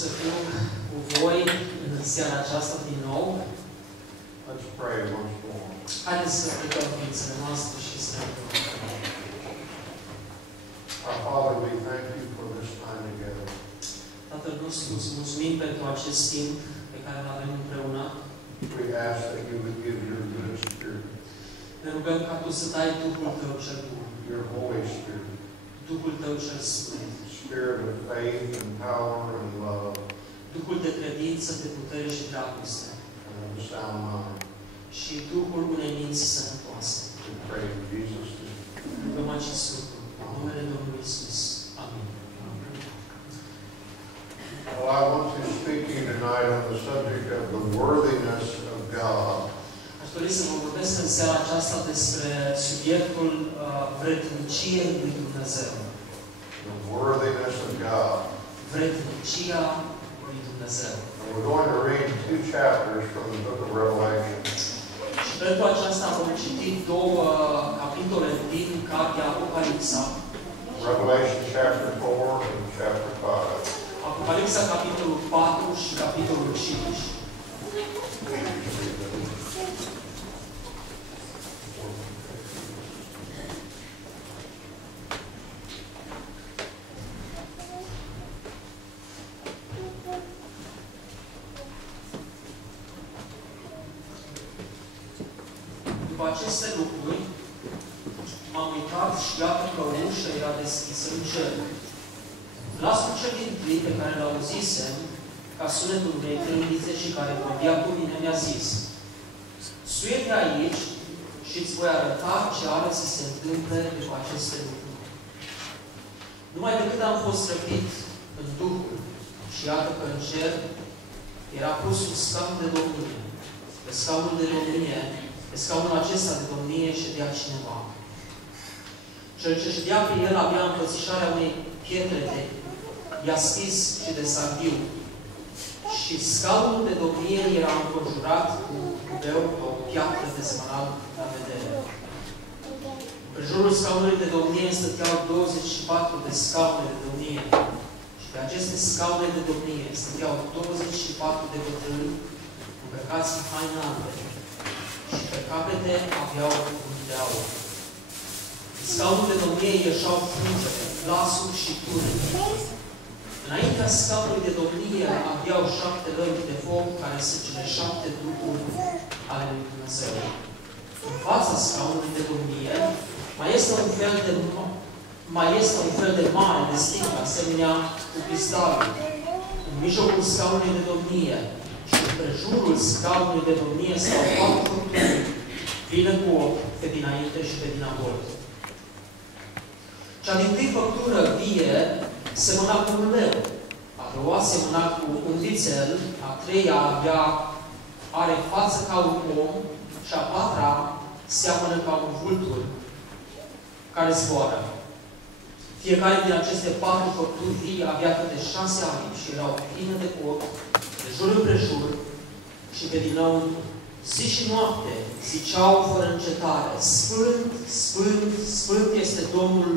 să fiu cu voi în seara aceasta din nou. Let's pray once more. Haideți să plecăm ființele noastre și să ne rugăm. Our Father, we thank you for this time together. Tatăl nostru, îți mulțumim pentru acest timp pe care îl avem împreună. We ask that you would give your good Spirit, Ne rugăm ca Tu să dai Duhul Tău cel bun, your Holy Spirit, Duhul Tău cel sfânt, Spirit of faith and power and love, Duhul de credință, de putere și dragoste and of a sound mind. și Duhul unei minți sănătoase. We pray in Jesus' name. Rugăm acest lucru în numele Domnului Iisus. Amin. Well, I want to speak to you tonight on the subject of the worthiness of God. Aș dori să vă vorbesc în seara aceasta despre subiectul vredniciei lui Dumnezeu. The worthiness of God. Vrednicia lui Dumnezeu. And we're going to read 2 chapters from the book of Revelation. Și pentru aceasta vom citi 2 capitole din cartea Apocalipsa. Revelation chapter 4 and chapter 5. Apocalipsa capitolul 4 și capitolul 5. După aceste lucruri, m-am uitat și iată că ușa era deschisă în cer. Glasul cel din tâi pe care l-auzisem, ca sunetul unei trâmbițe și care vorbea cu mine, mi-a zis: suie-te aici și îți voi arăta ce are să se întâmple după aceste lucruri. Numai decât am fost răpit în Duhul și iată că în cer era pus un scaun de domnie. Pe scaunul de domnie, pe scaunul acesta de domnie ședea cineva. Cel ce ședea pe el avea înfățișarea unei pietre de iaspis și de sardiu. Și scaunul de domnie era înconjurat cu cubeu pe o piatră de smarald la vedere. În jurul scaunului de domnie stăteau 24 de scaune de domnie. Și pe aceste scaune de domnie stăteau 24 de bătrâni îmbrăcați în haine albe. Și pe capete aveau unchi de aur. Scaunul de domnie ieșeau fulgere, glasuri și tunete. Înaintea scaunului de domnie aveau 7 lămpi de foc care sunt cele 7 duhuri ale lui Dumnezeu. În fața scaunului de domnie mai este un fel de mare de sticlă, asemenea cu cristalul, în mijlocul scaunului de domnie și împrejurul scaunului de domnie stau 4 făpturi pline cu ochi pe dinainte și pe dinapoi. Cea dintâi făptură vie semăna cu un leu, a doua semăna cu un vițel, a treia are față ca un om și a patra seamănă ca un vultur care zboară. Fiecare din aceste 4 făpturi vii avea câte 6 aripi și erau pline de ochi, de jur împrejur și pe dinăuntru. Zi și noapte ziceau fără încetare: Sfânt, Sfânt, Sfânt este Domnul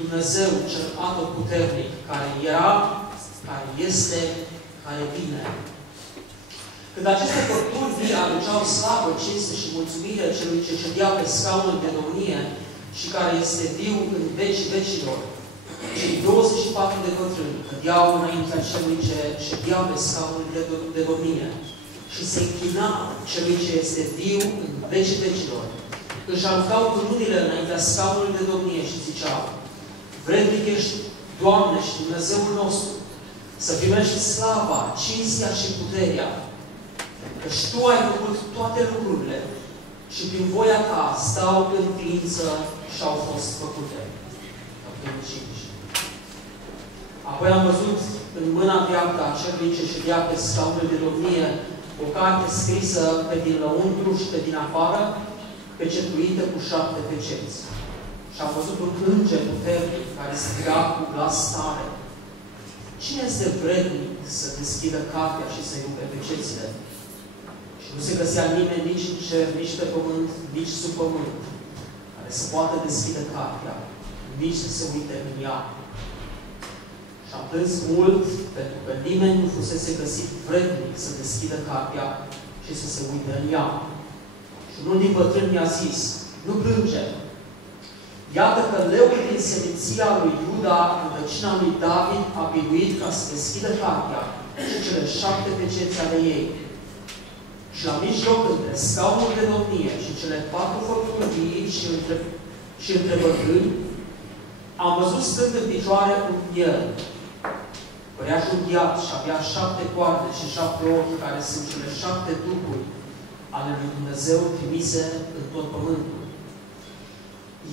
Dumnezeu cel atotputernic, care era, care este, care vine. Când aceste făpturi vii aduceau slavă, cinste și mulțumire celui ce ședea pe scaunul de domnie și care este viu în vecii vecilor, cei 24 de bătrâni cădeau înaintea celui ce ședea pe scaunul de domnie și se închina celui ce este viu în vecii vecilor. Își aruncau cununile înaintea scaunului de domnie și ziceau: Vrednic ești, Doamne și Dumnezeul nostru, să primești slava, cinstea și puterea, căci Tu ai făcut toate lucrurile și prin voia Ta stau în ființă și au fost făcute. Capitolul 5. Apoi am văzut în mâna dreaptă a celui ce ședea pe scaunul de domnie o carte scrisă pe din lăuntru și pe din afară, pecetuită cu 7 peceți. Și am văzut un înger puternic care striga cu glas tare: Cine este vrednic să deschidă cartea și să-i rupe pecețile? Și nu se găsea nimeni nici în cer, nici pe pământ, nici sub pământ, care să poată deschide cartea, nici să se uite în ea. Și am plâns mult pentru că nimeni nu fusese găsit vrednic să deschidă cartea și să se uite în ea. Și unul din bătrâni mi-a zis, nu plânge. Iată că leul din seminția lui Iuda, în răcina lui David, a biruit ca să deschidă cartea și cele 7 peceți ale ei. Și la mijloc, între scaunul de domnie și cele 4 făpturi vii și între bătrâni, am văzut stând în picioare un miel. Părea junghiat și avea 7 coarde și 7 ochi, care sunt cele 7 duhuri ale lui Dumnezeu trimise în tot pământul.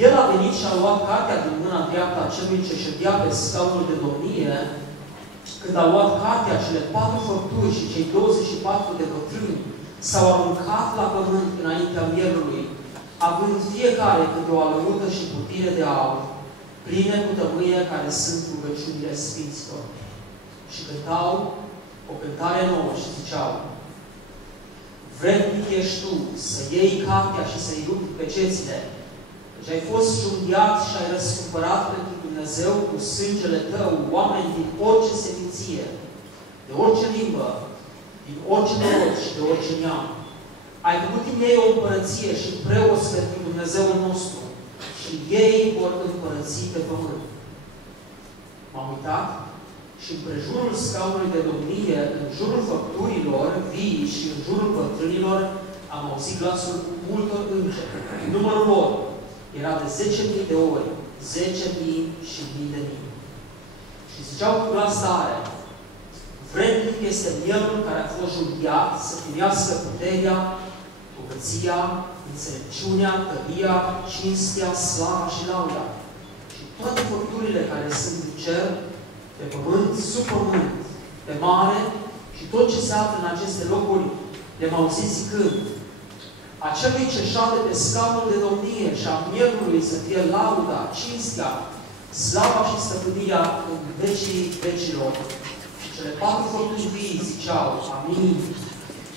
El a venit și a luat cartea din mâna dreaptă a celui ce ședea pe scaunul de domnie. Când a luat cartea, cele 4 făpturi și cei 24 de bătrâni s-au aruncat la pământ înaintea mielului, având fiecare câte o alăută și putire de aur, pline cu tămâie care sunt rugăciunile Sfinților. Și cântau o cântare nouă și ziceau, vrednic ești tu să iei cartea și să-i rupi pecețile, căci ai fost junghiat și ai răscumpărat pentru Dumnezeu cu sângele tău oameni din orice seminție, de orice limbă, din orice norod și de orice neam. Ai făcut din ei o împărăție și preoți pentru Dumnezeul nostru și ei vor împărăți pe pământ. M-am uitat și în prejurul scaunului de domnie, în jurul făpturilor vii și în jurul bătrânilor, am auzit glasul multor îngeri. Numărul lor era de 10.000 de ori, 10.000 și mii de mii. Și ziceau cu glas tare, vrednic este mielul care a fost junghiat să primească puterea, bogăția, înțelepciunea, tăria, cinstea, slava și lauda. Și toate făpturile care sunt în cer, pe pământ, sub pământ, pe mare și tot ce se află în aceste locuri, le-am auzit zicând, acelui ce șade pe scaunul de domnie și a mielului să fie lauda, cinstea, slava și stăpânirea în vecii vecilor. Și cele 4 făpturi vii ziceau, amin.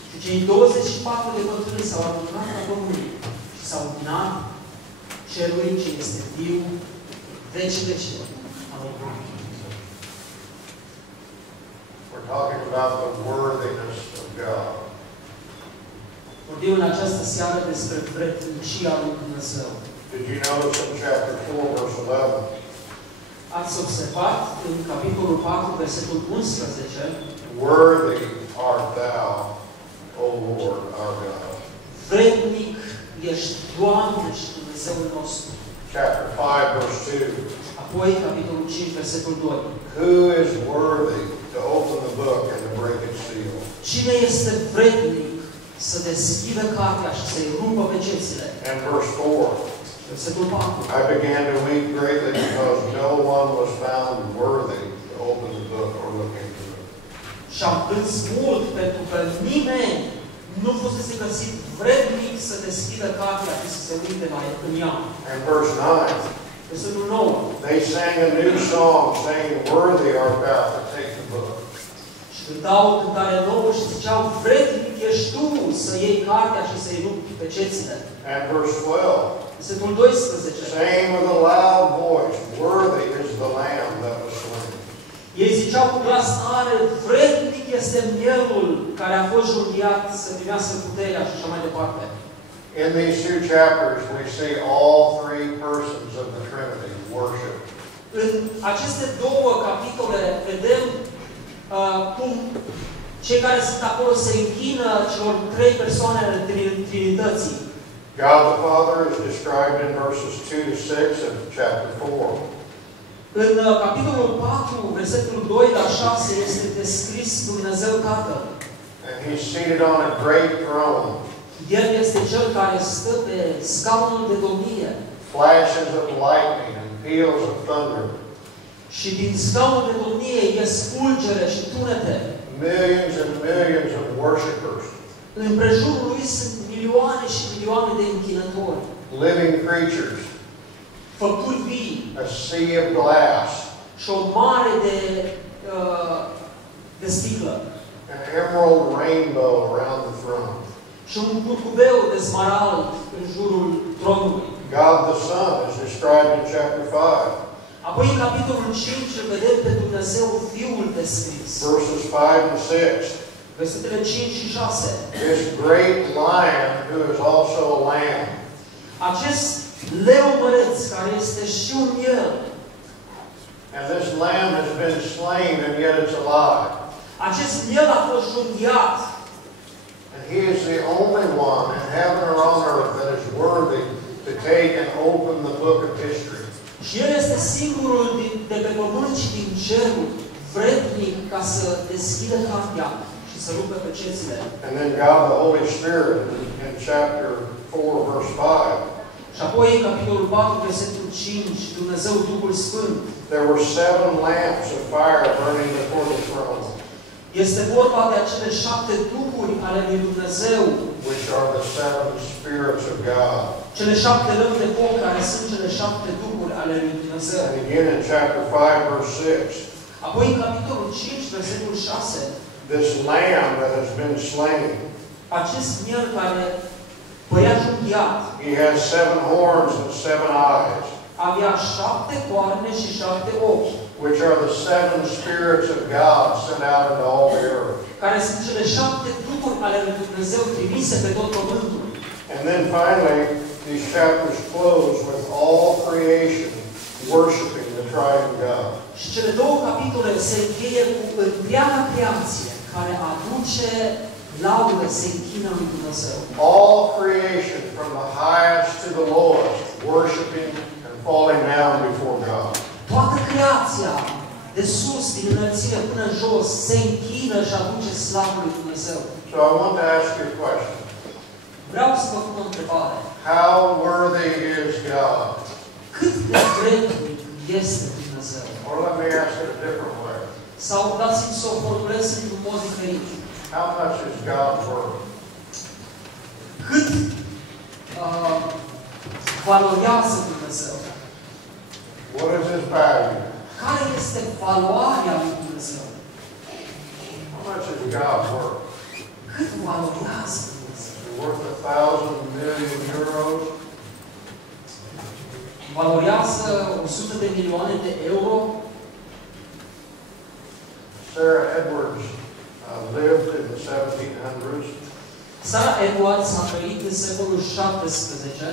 Și cei 24 de bătrâni s-au aruncat la pământ și s-au închinat celui ce este viu vecii vecilor. Amin. We're talking about the worthiness of God. Vorbim în această seară despre vrednicia lui Dumnezeu. Did you notice in chapter 4, verse 11? Ați observat în capitolul 4, versetul 11, Worthy art thou, O Lord, our God. Vrednic ești, Doamne și Dumnezeul nostru. Chapter 5, verse 2. Apoi, capitolul 5, versetul 2. Who is worthy to open the book and to break its seal? Cine este vrednic să deschidă cartea și să-i rupă pecețile? And verse 4. Versetul 4. I began to weep greatly because no one was found worthy to open the book or look into it. Și am plâns mult pentru că nimeni nu fusese găsit vrednic să deschidă cartea și să se uite în ea. And verse 9. Versetul 9. They sang a new song saying, worthy art thou to take the book. Și cântau o cântare nouă și ziceau, vrednic ești tu să iei cartea și să-i rupi pecețile. And verse 12. Versetul 12. Saying with a loud voice, worthy is the lamb that was slain. Ei ziceau cu glas tare, vrednic este mielul care a fost junghiat să primească puterea și așa mai departe. In these two chapters, we see all three persons of the Trinity worship. În aceste două capitole vedem cum cei care sunt acolo se închină celor 3 persoane ale Trinității. God the Father is described in verses 2 to 6 of chapter 4. În capitolul 4, versetul 2 la 6 este descris Dumnezeu Tatăl. And He's seated on a great throne. El este Cel care stă pe scaunul de domnie. Flashes of lightning and peals of thunder. Și din scaunul de domnie ies fulgere și tunete. Millions and millions of worshipers. În prejurul lui sunt milioane și milioane de închinători. Living creatures. Făpturi vii. A sea of glass. Și o mare de sticlă. An emerald rainbow around the throne. Și un curcubeu de smarald în jurul tronului. God the Son is described in chapter 5. Apoi în capitolul 5 îl vedem pe Dumnezeu descris. Verses 5 and 6. Versetele 5 și 6. This great lion who is also a lamb. Acest leu măreț, care este și un miel. And this lamb has been slain and yet it's alive. Acest miel a fost junghiat. And he is the only one in heaven or on earth that is worthy to take and open the book of history. Și el este singurul de pe pământ și din cerul vrednic ca să deschidă cartea și să rupă pe cețile. And then God the Holy Spirit in chapter 4 verse 5. Și apoi în capitolul 4 versetul 5, Dumnezeu Duhul Sfânt. There were 7 lamps of fire burning before the throne. Este vorba de acele 7 duhuri ale lui Dumnezeu, which are the 7 spirits of God. Cele 7 lămpi de foc care sunt cele 7 duhuri ale lui Dumnezeu. And again in chapter 5 verse 6. Apoi în capitolul 5 versetul 6. This lamb that has been slain. Acest miel care părea junghiat. He has 7 horns and 7 eyes. Avea 7 coarne și 7 ochi. Which are the 7 spirits of God sent out into all the earth. Care sunt cele 7 duhuri ale lui Dumnezeu trimise pe tot pământul. And then finally, these chapters close with all creation worshiping the triune God. Și cele două capitole se încheie cu întreaga creație care aduce laudă, se închină lui Dumnezeu. All creation from the highest to the lowest worshiping and falling down before God. Toată creația, de sus, din înălțime până jos, se închină și aduce slavă lui Dumnezeu. So I want to ask you a question. Vreau să vă pun o întrebare. How worthy is God? Cât de vrednic este Dumnezeu? Or let me ask it a different way. Sau dați-mi să o formulez într-un mod diferit. How much is God worth? Cât valorează Dumnezeu? What is His value? Care este valoarea lui Dumnezeu? How much is God worth? Cât valorează Dumnezeu? Worth 1,000 million euros? Valorează 100 de milioane de euro? Sarah Edwards lived in the 1700s. Sarah Edwards a trăit în secolul 17.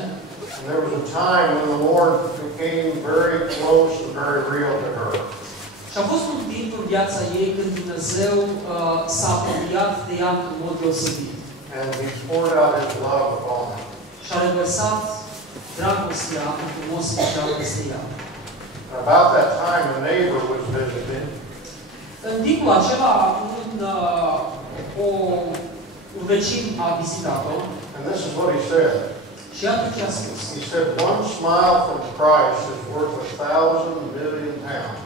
And there was a time when the Lord became very close and very real to her. Și a fost un timp în viața ei când Dumnezeu s-a apropiat de ea într-un mod deosebit. And He poured out His love upon her. Și a revărsat dragostea într-un mod special peste ea. About that time, a neighbor was visiting. În timpul acela, un vecin a vizitat-o. And this is what he said. Și iată ce a spus. He said, one smile from Christ is worth 1,000 million pounds.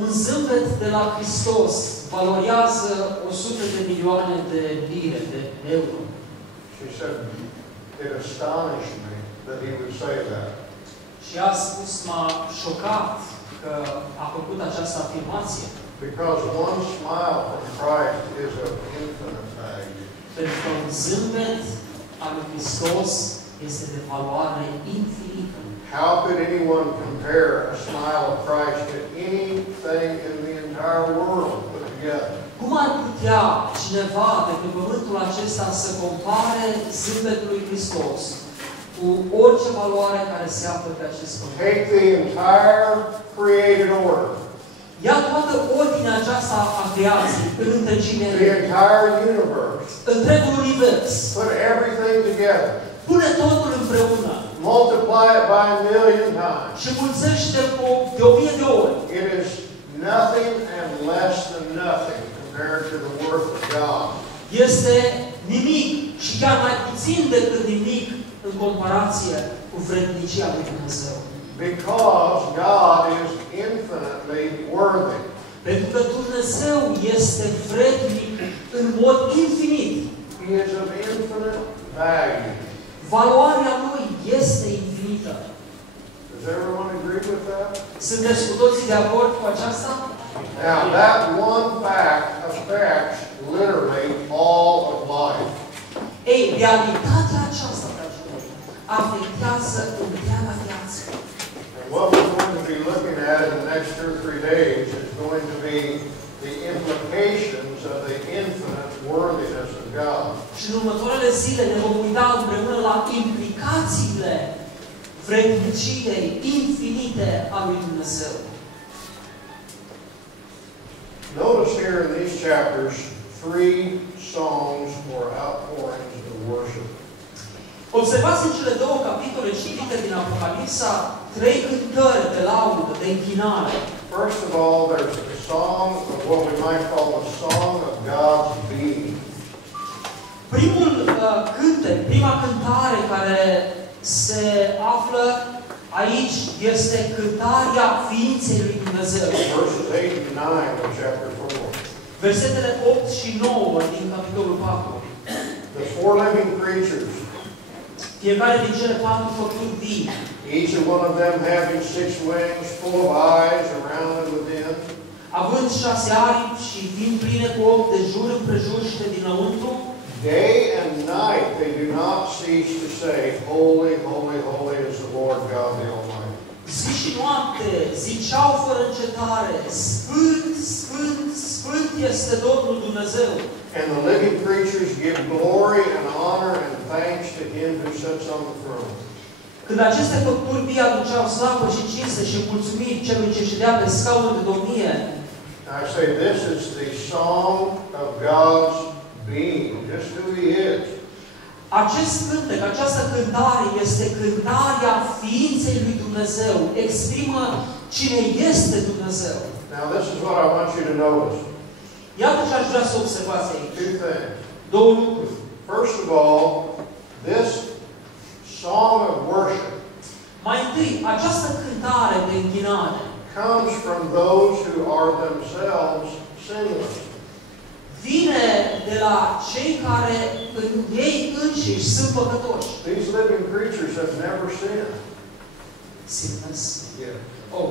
Un zâmbet de la Hristos valorează 100 de milioane de lire, de euro. She said, it astonished me that he would say that. Și a spus, m-a șocat că a făcut această afirmație. Because one smile from Christ is of infinite value. Pentru că un zâmbet al lui Hristos este de valoare infinită. How could anyone compare a smile of Christ to anything in the entire world put together? Cum ar putea cineva de pe pământul acesta să compare zâmbetul lui Hristos cu orice valoare care se află pe acest pământ? Take the entire created order. Ia toată ordinea aceasta a creației în întregime. The entire universe. Întregul univers. Put everything together. Pune totul împreună. Multiply it by 1,000,000 times. Și mulțește de 1000 de ori. It is nothing and less than nothing compared to the worth of God. Este nimic și chiar mai puțin decât nimic în comparație cu vrednicia lui Dumnezeu. Because God is infinitely worthy. Pentru că Dumnezeu este vrednic în mod infinit. He is of infinite value. Valoarea Lui este infinită. Does everyone agree with that? Sunteți cu toții de acord cu aceasta? Now, that one fact affects literally all of life. Ei, realitatea aceasta, dragii mei, afectează întreaga viață. And what we're going to be looking at in the next 2 or 3 days is going to be the implications of the infinite worthiness of God. Și în următoarele zile ne vom uita împreună la implicațiile vredniciei infinite a lui Dumnezeu. Notice here in these chapters 3 songs or outpourings of worship. Observați în cele două capitole citite din Apocalipsa 3 cântări de laudă, de închinare. First of all, there's a song of what we might call the song of God's being. Primul cântec, prima cântare care se află aici este cântarea ființei lui Dumnezeu. Verses 8 and 9 of chapter 4. Versetele 8 și 9 din capitolul 4. The 4 living creatures, Fiecare din cele 4 făpturi vii, each of one of them having 6 wings, full of eyes around and within, având 6 aripi și vin pline cu ochi de jur împrejur și de dinăuntru, day and night they do not cease to say, Holy, holy, holy is the Lord God the Almighty. zi și noapte ziceau fără încetare, Sfânt, Sfânt, Sfânt este Domnul Dumnezeu. And the living creatures give glory and honor and thanks to Him who sits on the throne. Când aceste făpturi vii aduceau slavă și cinste și mulțumiri celui ce ședea pe scaunul de domnie, I say this is the song of God's being, just who He is. acest cântec, această cântare este cântarea ființei lui Dumnezeu. Exprimă cine este Dumnezeu. Now this is what I want you to notice. Iată ce aș vrea să observați aici. 2 things. Două lucruri. First of all, this song of worship Mai întâi, această cântare de închinare comes from those who are themselves sinless. vine de la cei care în ei înșiși sunt păcătoși. These living creatures have never sinned. Sinless. Yeah. Oh.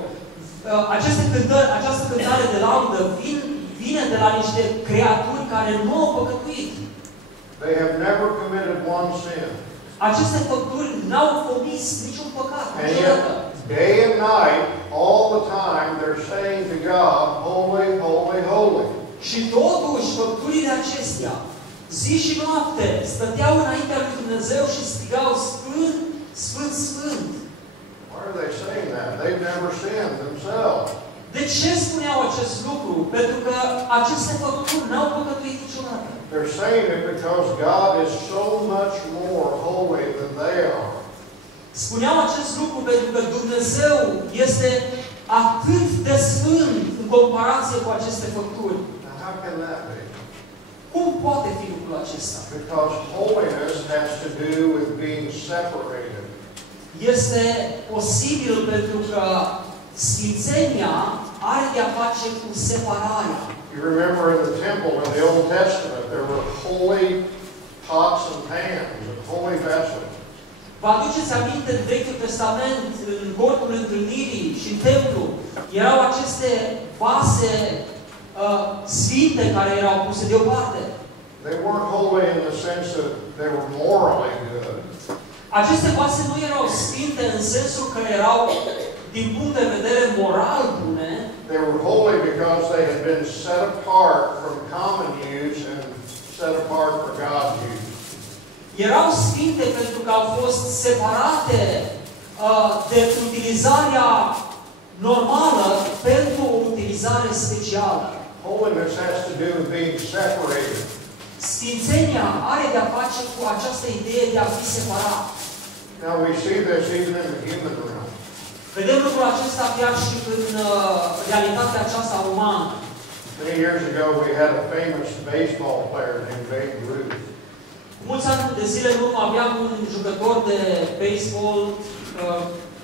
Această cântare de laudă vine de la niște creaturi care nu au păcătuit. They have never committed one sin. Aceste făpturi n-au comis niciun păcat. And yet, day and night, all the time, they're saying to God, Holy, holy, holy. Și totuși, făpturile acestea, zi și noapte, stăteau înaintea lui Dumnezeu și strigau Sfânt, Sfânt, Sfânt. Why are they saying that? They've never sinned themselves. De ce spuneau acest lucru? Pentru că aceste făpturi n-au păcătuit niciodată. They're saying it because God is so much more holy than they are. Spuneau acest lucru pentru că Dumnezeu este atât de sfânt în comparație cu aceste făpturi. Now, how can that be? Cum poate fi lucrul acesta? Because holiness has to do with being separated. Este posibil pentru că sfințenia are de a face cu separarea. You remember in the temple in the Old Testament, there were holy pots and pans and holy vessels. Vă aduceți aminte în Vechiul Testament, în cortul întâlnirii și în templu, erau aceste vase sfinte care erau puse deoparte. They weren't holy in the sense that they were morally good. Aceste vase nu erau sfinte în sensul că erau din punct de vedere moral bune. They were holy because they had been set apart from common use and set apart for God's use. Erau sfinte pentru că au fost separate de utilizarea normală pentru o utilizare specială. Holiness has to do with being separated. Sfințenia are de a face cu această idee de a fi separat. Now we see this even in the human realm. Vedem lucrul acesta chiar și în realitatea aceasta umană. Many years ago we had a famous baseball player named Babe Ruth. Mulți ani de zile în urmă aveam un jucător de baseball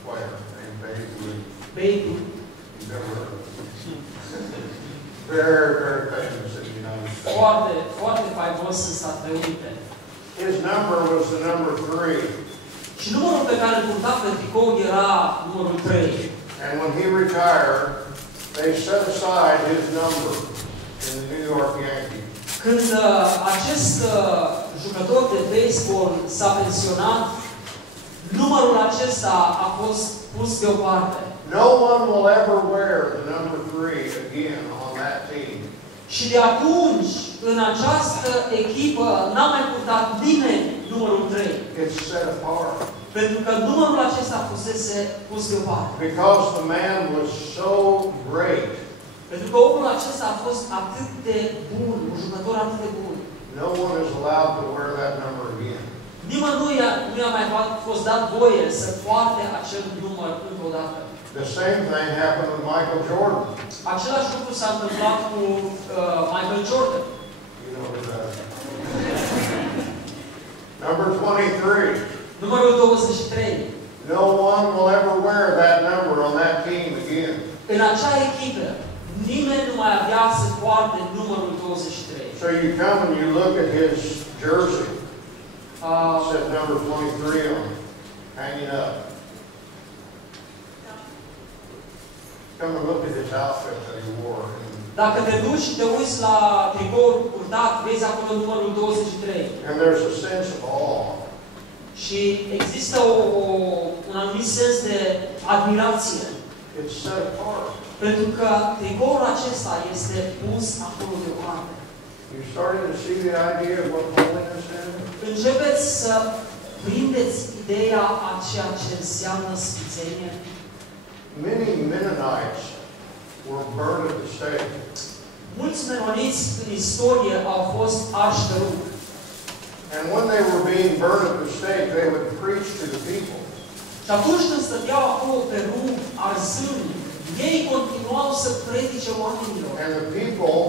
Player named Babe Ruth. Babe Ruth. You've never heard of him. Very, very famous in the United States. Foarte, foarte faimos în Statele Unite. His number was the number 3. Și numărul pe care îl purta pe tricou era numărul 3. And when he retired, they set aside his number in the New York Yankees. Când acest jucător de baseball s-a pensionat, numărul numărul acesta a fost pus deoparte. No one will ever wear the number 3 again on that team. Și de atunci, în această echipă, n-a mai purtat nimeni numărul 3. It's set apart. Pentru că numărul acesta fusese pus deoparte. Because the man was so great. Pentru că omul acesta a fost atât de bun, un jucător atât de bun. No one is allowed to wear that number again. Nimănui nu i-a mai fost dat voie să poarte acel număr încă o dată. The same thing happened with Michael Jordan. Același lucru s-a întâmplat cu Michael Jordan. You know who that is. Number 23. Numărul 23. No one will ever wear that number on that team again. În acea echipă, nimeni nu mai avea să poarte numărul 23. So you come and you look at his jersey. It said number 23 on it, hanging up. Come and look at his outfit that he wore. Dacă te duci și te uiți la tricoul purtat, vezi acolo numărul 23. And there's a sense of awe. Și există un anumit sens de admirație. It's set apart. Pentru că tricoul acesta este pus acolo deoparte. You're starting to see the idea of what holiness is? Începeți să prindeți ideea a ceea ce înseamnă sfințenie. Many Mennonites were burned at the stake. Mulți menoniți în istorie au fost arși pe rug. And when they were being burned at the stake, they would preach to the people. Și atunci când stăteau acolo pe rug, arzând, ei continuau să predice oamenilor. And the people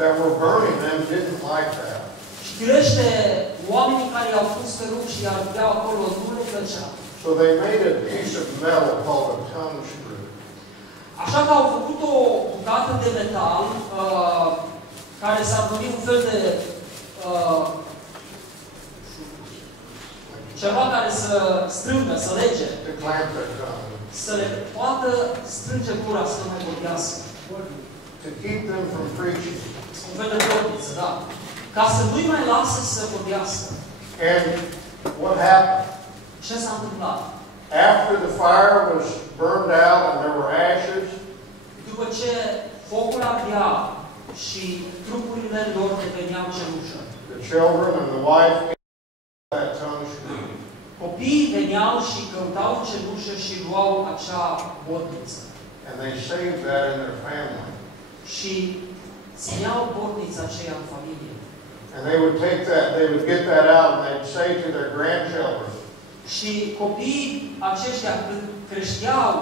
that were burning them didn't like that. Și firește, oamenii care i-au pus pe rug și i-au ardeau acolo nu le plăcea. So they made a piece of metal called a tongue screw. Așa că au făcut o bucată de metal care s-a numit un fel de ceva care să strângă, să lege. To clamp their tongue. Să le poată strânge gura să nu mai vorbească. To keep them from preaching. Un fel de portiță, da. Ca să nu-i mai lasă să vorbească. And what happened? Ce s-a întâmplat? After the fire was burned out and there were ashes, După ce focul ardea și trupurile lor deveneau cenușă, the children and the wife ate that tongue screw. copiii veneau și căutau în cenușă și luau acea botniță. And they saved that in their family. Și țineau botnița aceea în familie. And they would take that, they would get that out and they'd say to their grandchildren, Și copiii aceștia, când creșteau,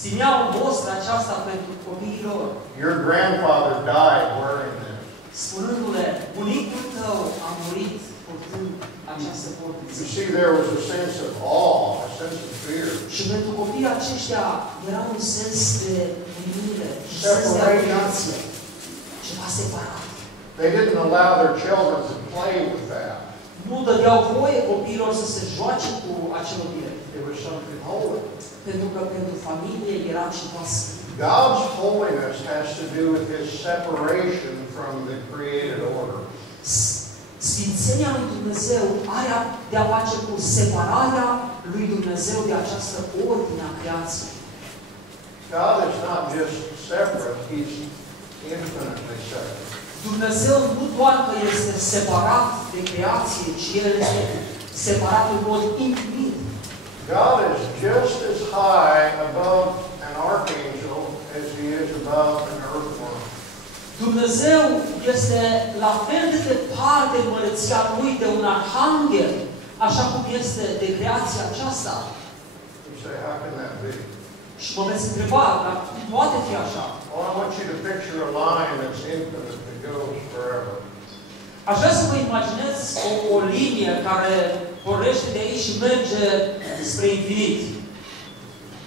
țineau mostra aceasta pentru copiii lor. your grandfather died wearing this. Spunându-le, bunicul tău a murit purtând această You portiță. see, there was a sense of awe, a sense of fear. Și pentru copiii aceștia era un sens de uimire, un sens de admirație. Ceva separat. They didn't allow their children to play with that. Nu dădeau voie copiilor să se joace cu acel obiect. It was something holy. Pentru că pentru familie era ceva sfânt. God's holiness has to do with His separation from the created order. Sfințenia lui Dumnezeu are de-a face cu separarea lui Dumnezeu de această ordine a creației. God is not just separate, He's infinitely separate. Dumnezeu nu doar că este separat de creație, ci El este separat în mod infinit. God is just as high above an archangel as He is above an earthworm. Dumnezeu este la fel de departe în măreția Lui de un arhanghel, așa cum este de creația aceasta. You say, how can that be? Și mă veți întreba, dar cum poate fi așa? Well, I want you to picture a line that's infinite that goes forever. Aș vrea să vă imaginez o linie care pornește de aici și merge spre infinit.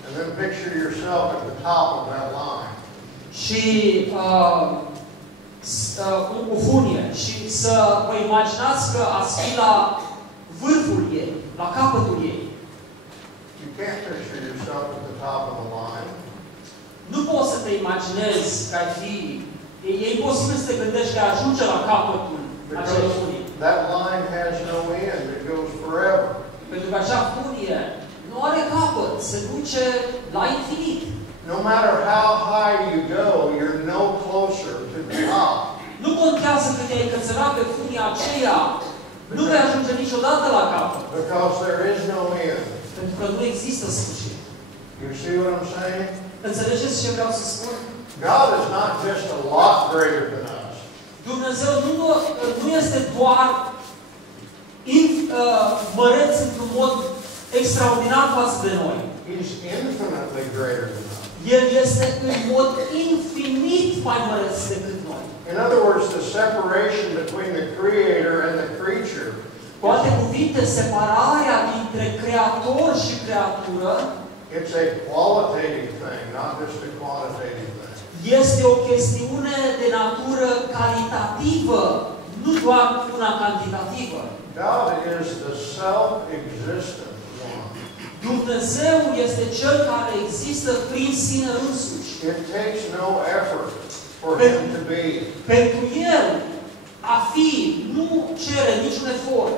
And then picture yourself at the top of that line. Și o funie. Și să vă imaginați că ați fi la vârful ei, la capătul ei. You can't picture yourself at the top of the line. Nu poți să te imaginezi că ai fi... E imposibil să te gândești că ai ajunge la capătul acelei funii. That line has no end. It goes forever. Pentru că că acea furie nu are capăt, se duce la infinit. No matter how high you go, you're no closer to the top. Nu contează cât ai cățărat pe funia aceea, nu vei ajunge niciodată la capăt. Because there is no end. Pentru că nu există sfârșit. You see what I'm saying? Înțelegeți ce vreau să spun? God is not just a lot greater than us. Dumnezeu nu este doar măreț într-un mod extraordinar față de noi. He's infinitely greater than us. El este în mod infinit mai măreț decât noi. In other words, the separation between the Creator and the creature. Cu alte cuvinte, separarea dintre creator și creatură It's a qualitative thing, not just a quantitative thing. este o chestiune de natură calitativă, nu doar una cantitativă. God is the self-existent one. Dumnezeu este Cel care există prin sine însuși. It takes no effort for Him to be. Pentru El, a fi, nu cere niciun efort.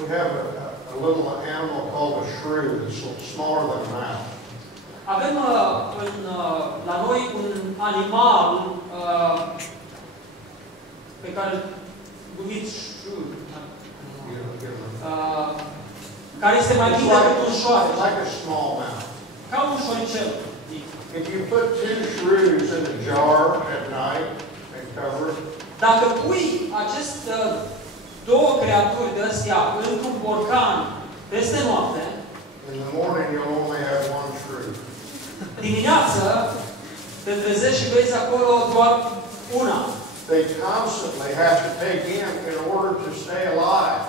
We have a little animal called a shrew that's smaller than a mouse. Avem la noi un animal pe care îl numiți shrew, care este mai mic decât un șoarece. Like a small mouse. Ca un șoricel. If you put two shrews in a jar at night and cover it, dacă pui două creaturi de astea într-un borcan peste noapte, in the morning you'll only have one shrew. dimineață te trezești și vezi acolo doar una. They constantly have to take in order to stay alive.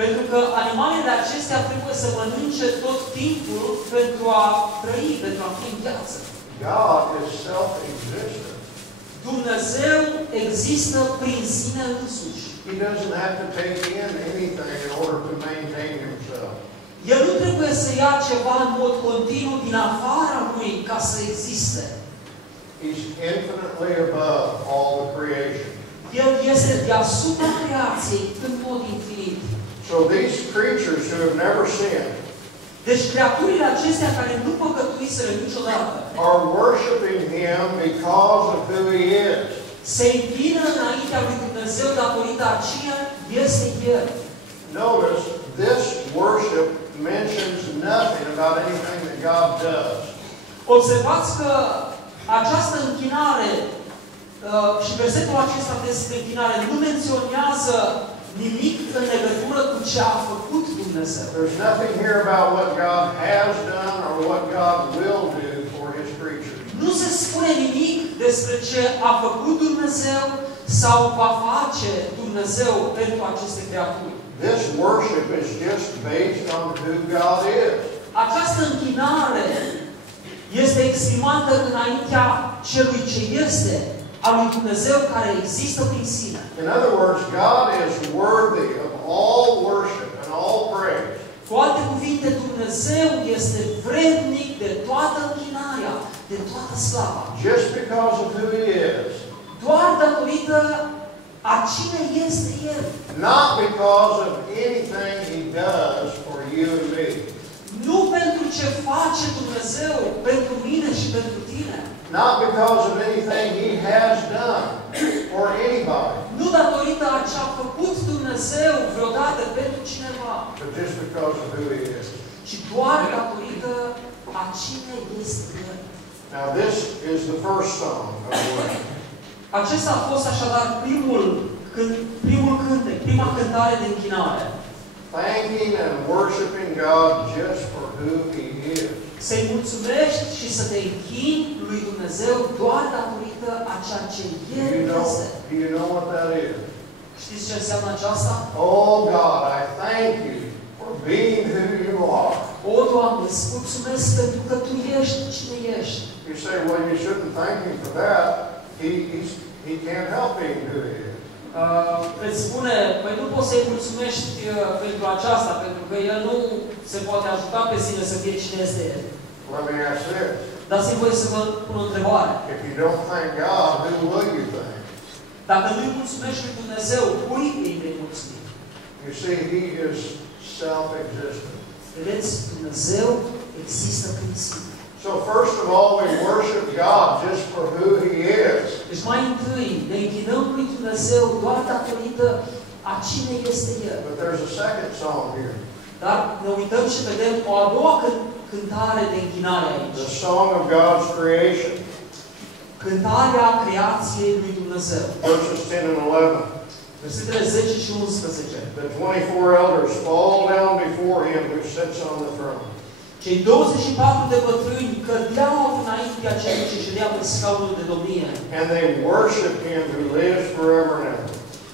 Pentru că animalele acestea trebuie să mănânce tot timpul pentru a trăi, pentru a fi în viață. God is self-existent. Dumnezeu există prin sine însuși. He doesn't have to take in anything in order to maintain himself. El nu trebuie să ia ceva în mod continuu din afara lui ca să existe. He's infinitely above all the creation. El este deasupra creației în mod infinit. So these creatures who have never sinned Deci creaturile acestea care nu păcătuiseră niciodată are worshiping Him because of who He is. se închină înaintea lui Dumnezeu datorită a cine este El. Notice, this worship mentions nothing about anything that God does. Observați că această închinare și versetul acesta despre închinare nu menționează nimic în legătură cu ce a făcut Dumnezeu. There's nothing here about what God has done or what God will do for His creatures. Nu se spune nimic despre ce a făcut Dumnezeu sau va face Dumnezeu pentru aceste creaturi. This worship is just based on who God is. Această închinare este exprimată înaintea celui ce este, a lui Dumnezeu care există prin sine. In other words, God is worthy of all worship and all praise. Cu alte cuvinte, Dumnezeu este vrednic de toată închinarea, de toată slava. Just because of who He is. Doar datorită a cine este El. Not because of anything He does for you and me. Nu pentru ce face Dumnezeu pentru mine și pentru tine. Not because of anything He has done for anybody. Nu datorită a ce a făcut Dumnezeu vreodată pentru cineva. But just because of who He is. Ci doar datorită a cine este El. Now this is the first song of worship. Acesta a fost așadar primul cântec, prima cântare de închinare. Thanking and worshiping God just for who He is. Să-i mulțumești și să te închini lui Dumnezeu doar datorită a ceea ce El este. Do you know what that is? Știți ce înseamnă aceasta? Oh God, I thank You for being who You are. O, Doamne, îți mulțumesc pentru că Tu ești cine ești. You say, well, you shouldn't thank Him for that. He can't help being who He is. Îți spune, păi nu poți să-i mulțumești pentru aceasta, pentru că El nu se poate ajuta pe sine să fie cine este El. Let me ask this. Dați-mi voie să vă pun o întrebare. If you don't thank God, who will you thank? Dacă nu-i mulțumești lui Dumnezeu, cui îi vei mulțumi? You see, He is self-existent. Vedeți, Dumnezeu există prin sine. So first of all, we worship God just for who He is. Deci mai întâi ne închinăm lui Dumnezeu doar datorită a cine este El. But there's a second song here. Dar ne uităm și vedem o a doua cântare de închinare aici. The song of God's creation. Cântarea creației lui Dumnezeu. Verses 10 and 11. Versetele 10 și 11. The 24 elders fall down before Him who sits on the throne. Cei 24 de bătrâni cădeau înaintea celui ce ședea pe scaunul de domnie. And they worship Him who lives forever and ever.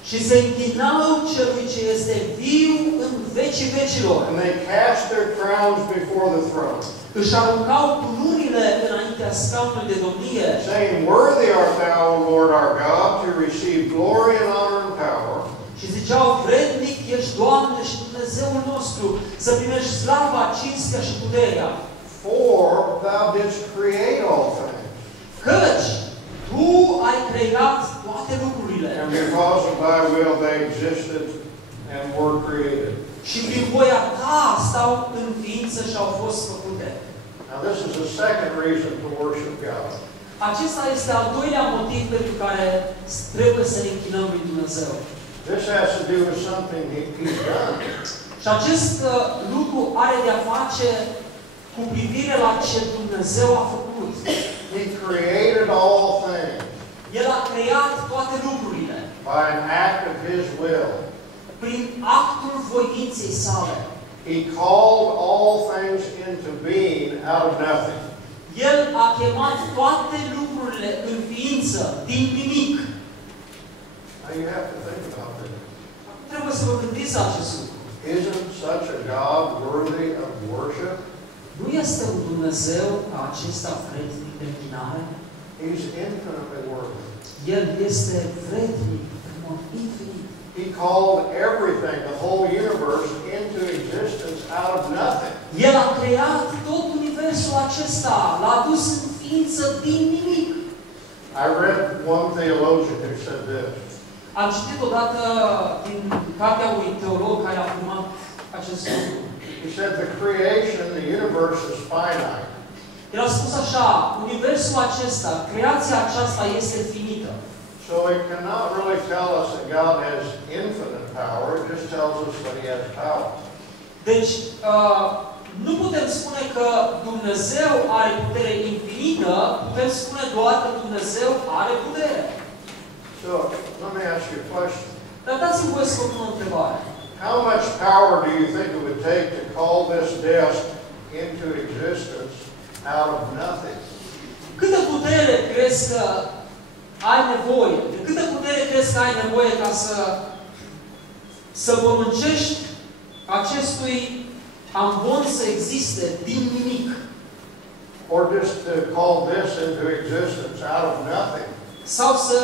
Și se închinau celui ce este viu în vecii vecilor. And they cast their crowns before the throne, Își aruncau cunurile înaintea scaunului de domnie, saying, Worthy art Thou, O Lord our God, to receive glory and honor and power. și ziceau, vrednic ești, Doamne și Dumnezeul nostru, să primești slava, cinstea și puterea. For Thou didst create all things, Căci Tu ai creat toate lucrurile and because of Thy will they existed and were created. și prin voia Ta stau în ființă și au fost făcute. Now this is the second reason to worship God. Acesta este al doilea motiv pentru care trebuie să ne închinăm lui Dumnezeu. This has to do with something He's done. Și acest lucru are de-a face cu privire la ce Dumnezeu a făcut. He created all things El a creat toate lucrurile by an act of His will. prin actul voinței sale. He called all things into being out of nothing. El a chemat toate lucrurile în ființă, din nimic. Now you have to think about this. Trebuie să vă gândiți la acest lucru. Isn't such a God worthy of worship? Nu este un Dumnezeu ca acesta vrednic de închinare? He's infinitely worthy. El este vrednic în mod infinit. He called everything, the whole universe, into existence out of nothing. El a creat tot universul acesta, l-a adus în ființă din nimic. I read one theologian who said this. Am citit odată din cartea unui teolog care a afirmat acest lucru. He said the creation, the universe is finite. El a spus așa, universul acesta, creația aceasta este finită. So it cannot really tell us that God has infinite power. It just tells us that He has power. Deci, nu putem spune că Dumnezeu are putere infinită, putem spune doar că Dumnezeu are putere. So let me ask you a question. Dar dați-mi voie să vă pun o întrebare. How much power do you think it would take to call this desk into existence out of nothing? Câtă putere crezi că ai nevoie? De câtă putere crezi că ai nevoie ca să poruncești acestui ambon să existe din nimic? Or just to call this into existence out of nothing? Sau să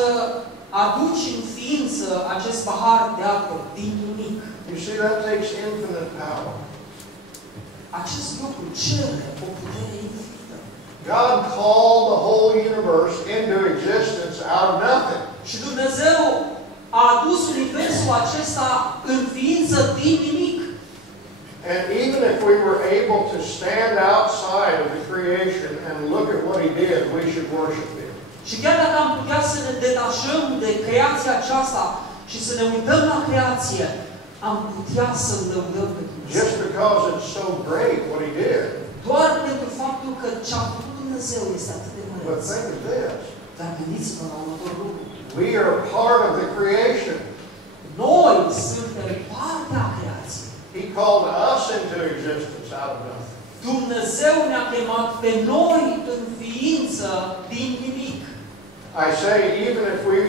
aduci în ființă acest pahar de apă din nimic? You see, that takes infinite power. Acest lucru cere o putere infinită. God called the whole universe into existence out of nothing. Și Dumnezeu a adus universul acesta în ființă din nimic. And even if we were able to stand outside of the creation and look at what He did, we should worship Him. Și chiar dacă am putea să ne detașăm de creația aceasta și să ne uităm la creație, am putea să-L lăudăm pe Dumnezeu. Just because it's so great what He did. Doar pentru faptul că ce a făcut Dumnezeu este atât de But măreț. think of this. Dar gândiți-vă la următorul lucru. We are part of the creation. Noi suntem partea creației. He called us into existence out of nothing. Dumnezeu ne-a chemat pe noi în ființă din nimic. I say, even if we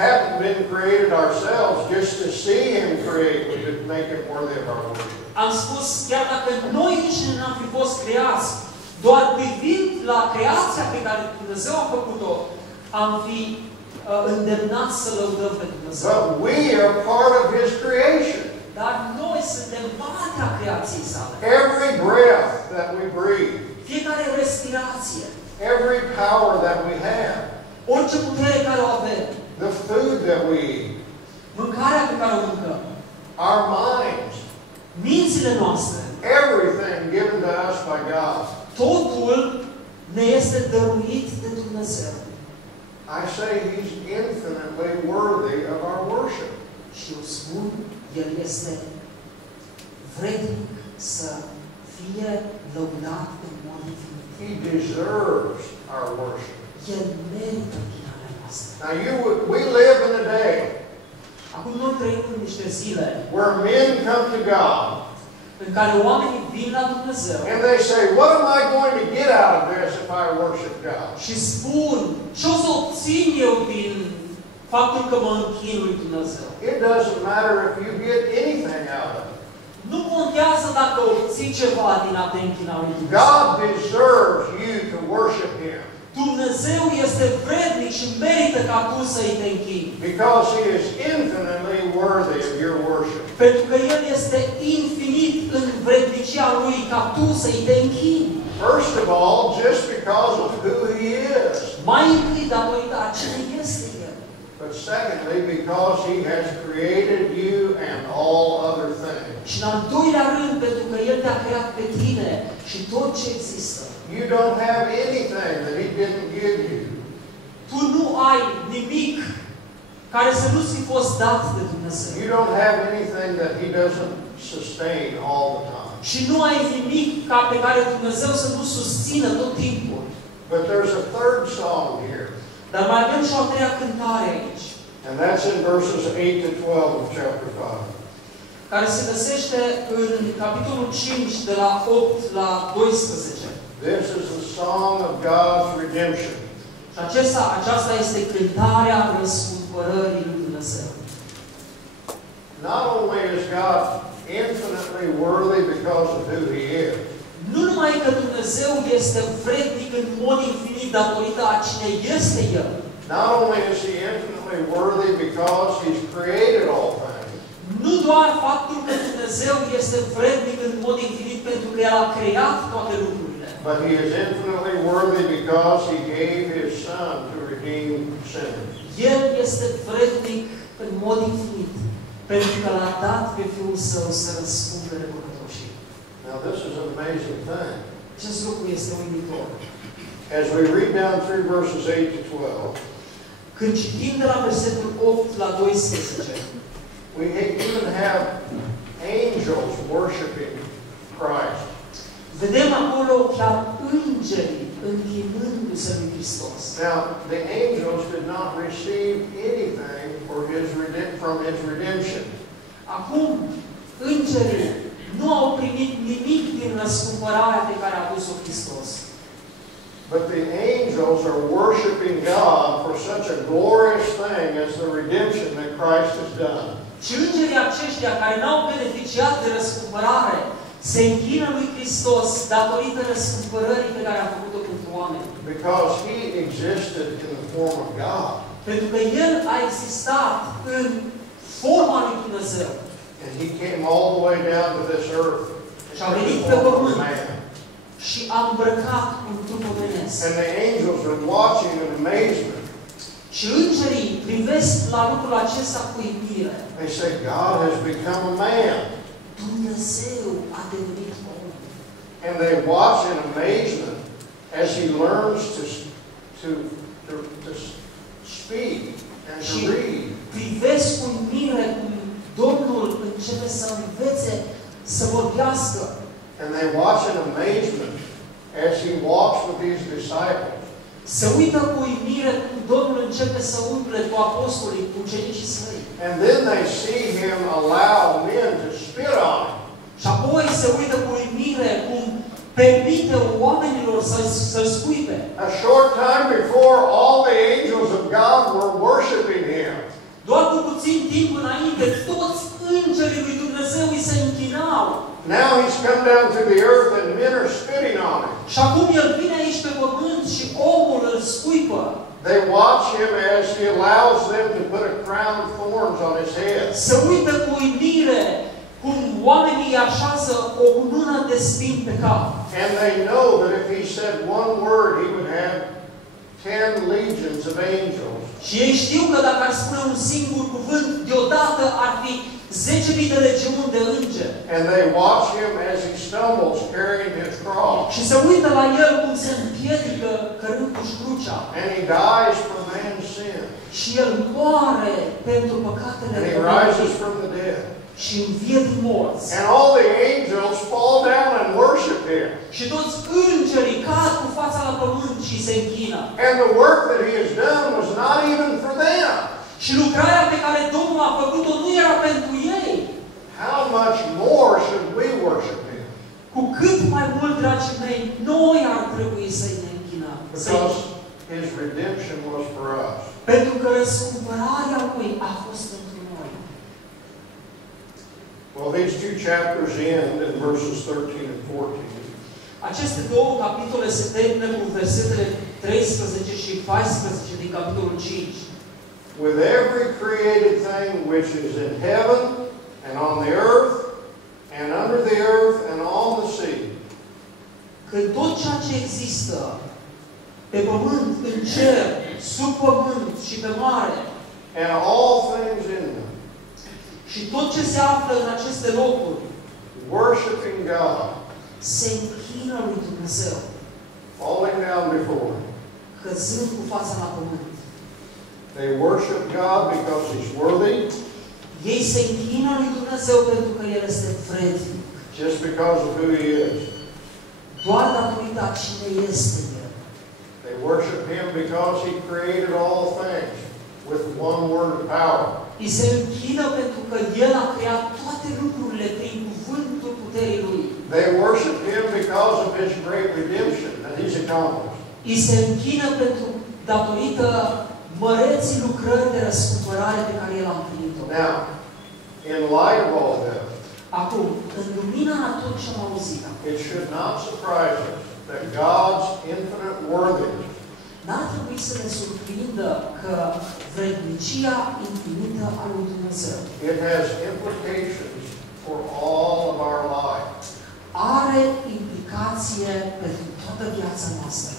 hadn't been created ourselves, just to see Him create would make Him worthy of our worship. Am spus, chiar dacă noi înșine n-am fi fost creați, doar privind la creația pe care Dumnezeu a făcut-o, am fi îndemnat să lăudăm pe Dumnezeu. But we are part of His creation. Dar noi suntem partea creației sale. Every breath that we breathe, Fiecare respirație, every power that we have, orice putere care o avem, the food that we eat, mâncarea pe care o mâncăm, our viețile noastre. Everything given to us by God. Totul ne este dăruit de Dumnezeu. I say He's infinitely worthy of our worship. Și eu spun, El este vrednic să fie lăudat în mod infinit. He deserves our worship. El merită închinarea noastră. Now we live in a day Acum noi trăim în niște zile where men come to God în care oamenii vin la Dumnezeu and they say, what am I going to get out of this if I worship God? și spun, ce o să obțin eu din faptul că mă închin lui Dumnezeu? It doesn't matter if you get anything out of it. Nu contează dacă obții ceva din a te închina lui Dumnezeu. God deserves you to worship Him Dumnezeu este vrednic și merită ca tu să-i te închini. because He is infinitely worthy of your worship. Pentru că El este infinit în vrednicia Lui ca tu să-i te închini. First of all, just because of who He is. Mai întâi datorită a cine este El. But secondly, because He has created you and all other things. Și în al doilea rând, pentru că El te-a creat pe tine și tot ce există. You don't have anything that He didn't give you. Tu nu ai nimic care să nu fi fost dat de Dumnezeu. You don't have anything that He doesn't sustain all the time. Și nu ai nimic pe care Dumnezeu să nu susțină tot timpul. But there's a third song here. Dar mai avem și o a treia cântare aici, And that's in verses 8 to 12 of chapter 5. care se găsește în capitolul 5, de la 8 la 12. This is the song of God's redemption. Și aceasta este cântarea răscumpărării lui Dumnezeu. Not only is God infinitely worthy because of who He is, Nu numai că Dumnezeu este vrednic în mod infinit datorită a cine este El. not only is He infinitely worthy because He's created all things, Nu doar faptul că Dumnezeu este vrednic în mod infinit pentru că El a creat toate lucrurile. but He is infinitely worthy because He gave His Son to redeem sinners. El este vrednic în mod infinit pentru că L-a dat pe Fiul Său să răscumpere păcătoșii. Now this is an amazing thing. Acest lucru este uimitor. As we read down through verses 8 to 12, Când citim de la versetul 8 la 12, we even have angels worshiping Christ. vedem acolo chiar îngerii închinându-se lui Hristos. Now, the angels did not receive anything from His redemption. Acum, îngerii nu au primit nimic din răscumpărarea pe care a adus-o Hristos. But the angels are worshiping God for such a glorious thing as the redemption that Christ has done. Și îngerii aceștia care n-au beneficiat de răscumpărare se închină lui Hristos datorită răscumpărării pe care a făcut-o pentru oameni. Because He existed in the form of God. Pentru că El a existat în forma lui Dumnezeu. And He came all the way down to this earth Și a venit in pe the form of pământ man. și a îmbrăcat un trup omenesc. And the angels are watching in amazement. Și îngerii privesc la lucrul acesta cu uimire. They say, God has become a man. Dumnezeu a devenit om. And they watch in amazement as He learns to speak and to Și read. privesc cu uimire cum Domnul începe să învețe să vorbească. And they watch in amazement as He walks with His disciples. Se uită cu uimire cum Domnul începe să umple cu apostolii, cu ucenicii săi. And then they see Him allow men to spit on Him. Și apoi se uită cu uimire cum permite oamenilor să-L scuipe. A short time before, all the angels of God were worshiping Him. Doar cu puțin timp înainte, toți îngerii lui Dumnezeu îi se închinau. Now He's come down to the earth and men are spitting on Him. Și acum El vine aici pe pământ și omul îl scuipă. They watch Him as He allows them to put a crown of thorns on His head. Se uită cu uimire cum oamenii îi așează o cunună de spini pe cap. And they know that if He said one word, He would have 10 legions of angels. Și ei știu că dacă ar spune un singur cuvânt, deodată ar fi 10.000 de legiuni de îngeri. And they watch him as he stumbles carrying his cross. Și se uită la el cum se împiedică cărându-și crucea. And he dies for man's sin. Și el moare pentru păcatele And he omului. rises from the dead. Și învie din morți. And all the angels fall down and worship him. Și toți îngerii cad cu fața la pământ și se închină. And the work that he has done was not even for them. Și lucrarea pe care Domnul a făcut-o nu era pentru ei. How much more should we worship him? Cu cât mai mult, dragii mei, noi ar trebui să-i ne închinăm. Because his redemption was for us. Pentru că răscumpărarea lui a fost pentru noi. Well, these two chapters end in verses 13 and 14. Aceste două capitole se termină cu versetele 13 și 14 din capitolul 5. With every created thing which is in heaven and on the earth and under the earth and on the sea. Când tot ceea ce există pe pământ, în cer, sub pământ și pe mare, And all things in them. Și tot ce se află în aceste locuri, Worshiping God. se închină lui Dumnezeu, Falling down before him. căzând cu fața la pământ. They worship God because he's worthy. Ei se închină lui Dumnezeu pentru că El este vrednic. Just because of who he is. Doar datorită a cine este El. They worship him because he created all things with one word of power. Îi se închină pentru că El a creat toate lucrurile prin cuvântul puterii Lui. They worship him because of his great redemption that he's accomplished. Îi se închină pentru datorită măreții lucrări de răscumpărare pe care El a împlinit-o. Now, in light of all this, Acum, în lumina a tot ce am auzit, it should not surprise us that God's infinite worthiness n-ar trebui să ne surprindă că vrednicia infinită a lui Dumnezeu it has implications for all of our life. are implicație pentru toată viața noastră.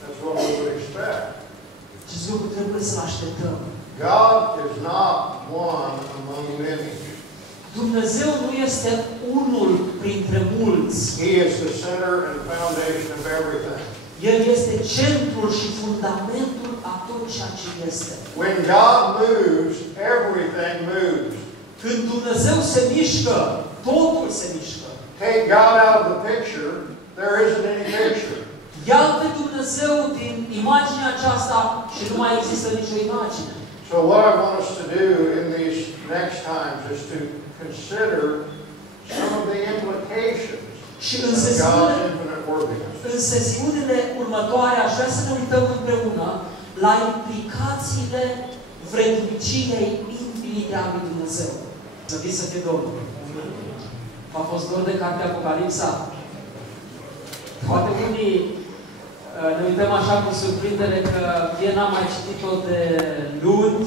That's what we would expect. Acest lucru trebuie să-l așteptăm. God is not one among many. Dumnezeu nu este unul printre mulți. He is the center and foundation of everything. El este centrul și fundamentul a tot ceea ce este. When God moves, everything moves. Când Dumnezeu se mișcă, totul se mișcă. Take God out of the picture, there isn't any picture. Ia-L pe Dumnezeu din imaginea aceasta și nu mai există nicio imagine. So what I want us to do in these next times is to consider some of the implications of God's infinite worthiness. În sesiunile următoare aș vrea să ne uităm împreună la implicațiile vredniciei infinite a lui Dumnezeu. Să fie Domnul. A fost dor de cartea Apocalipsa. Poate unii ne uităm așa cu surprindere că fie n-am mai citit-o de luni